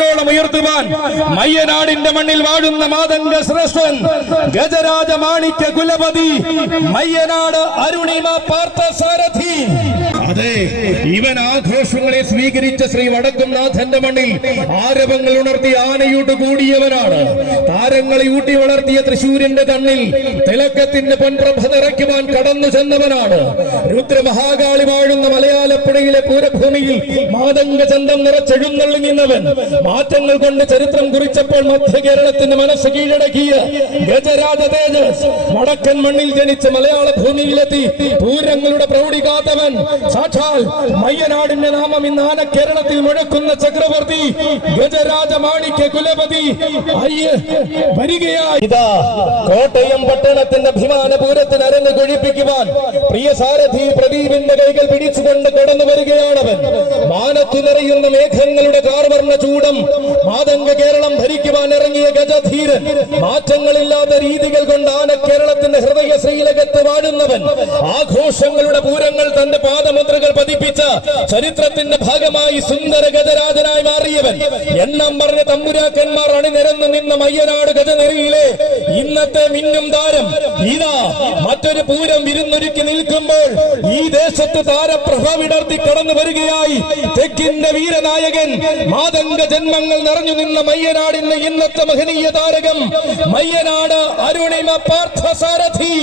വാനോളം ഉയർത്തുവാൻ മയ്യനാടിന്റെ മണ്ണിൽ വാഴുന്ന മാതംഗ ശ്രേഷ്ഠൻ ഗജരാജ മാണിക്യ കുലപതി മയ്യനാട് അരുണിമ പാർത്ഥസാരഥി. അതെ, ഇവൻ ആഘോഷങ്ങളെ സ്വീകരിച്ച ശ്രീ വടക്കുംനാഥന്റെ മണ്ണിൽ ആരവങ്ങൾ ഉണർത്തി ആനയൂട്ട് കൂടിയവനാണ്. താരങ്ങളെ ഊട്ടി വളർത്തിയ തൃശൂരിന്റെ കണ്ണിൽ തിലക്കത്തിന്റെ പൊൻപ്രഭ നിറയ്ക്കുവാൻ കടന്നു ചെന്നവനാണ്. രുദ്രമഹാകാളി വാഴുന്ന മലയാളപ്പുഴയിലെ പൂരഭൂമിയിൽ മാതംഗചന്തം നിറച്ചെഴുന്നള്ളി നിന്നവൻ. മാറ്റങ്ങൾ കൊണ്ട് ചരിത്രം കുറിച്ചപ്പോൾ മധ്യ കേരളത്തിന്റെ മനസ്സ് കീഴടക്കിയ ഗജരാജ തേജസ് വടക്കൻ മണ്ണിൽ ജനിച്ച് മലയാള ഭൂമിയിലെത്തി പൂരങ്ങളുടെ പ്രൗഢി കാത്തവൻ സാക്ഷാൽ മയ്യനാടിന്റെ നാമം ഇന്ന് ആന കേരളത്തിൽ മുഴക്കുന്ന ചക്രവർത്തി ഗജരാജ മാണിക്യ കുലപതി വരികയായി. ഇതാ കോട്ടയം പട്ടണത്തിന്റെ അഭിമാന പൂരത്തിന് അരങ്ങ് കൊഴിപ്പിക്കുവാൻ പ്രിയ സാരഥി പ്രദീപിന്റെ കൈകൾ പിടിച്ചുകൊണ്ട് കടന്നു വരികയാണവൻ. മാനത്തു നിറയുന്ന മേഘങ്ങളുടെ കാർവർണ്ണ ചൂടം മാതംഗ കേരളം ഭരിക്കുവാൻ ഇറങ്ങിയ ഗജധീരൻ. മാറ്റങ്ങളില്ലാത്ത രീതികൾ കൊണ്ട് ആന കേരളത്തിന്റെ ഹൃദയ ശ്രീലകത്ത് വാഴുന്നവൻ. ആഘോഷങ്ങളുടെ പൂരങ്ങൾ തന്റെ പാദമുദ്രകൾ പതിപ്പിച്ച ചരിത്രത്തിന്റെ ഭാഗമായി സുന്ദര ഗജരാജനായി മാറിയവൻ. എണ്ണം പറഞ്ഞ തമ്പുരാക്കന്മാർ അണിനിരന്നു നിന്ന മയ്യനാട് ഗജനെറിയിലെ ഇന്നത്തെ മിന്നും താരം ഇതാ മറ്റൊരു പൂരം വിരുന്നൊരുക്കി നിൽക്കുമ്പോൾ ഈ ദേശത്ത് താരപ്രഭ വിടർത്തി കടന്നു വരികയായി. തെക്കിന്റെ വീരനായകൻ മാതംഗ ജന്മങ്ങൾ നിറഞ്ഞു നിന്ന മയ്യനാടിന്റെ ഇന്നത്തെ മഹനീയ താരകം മയ്യനാട് അരുണിമ പാർത്ഥസാരഥി.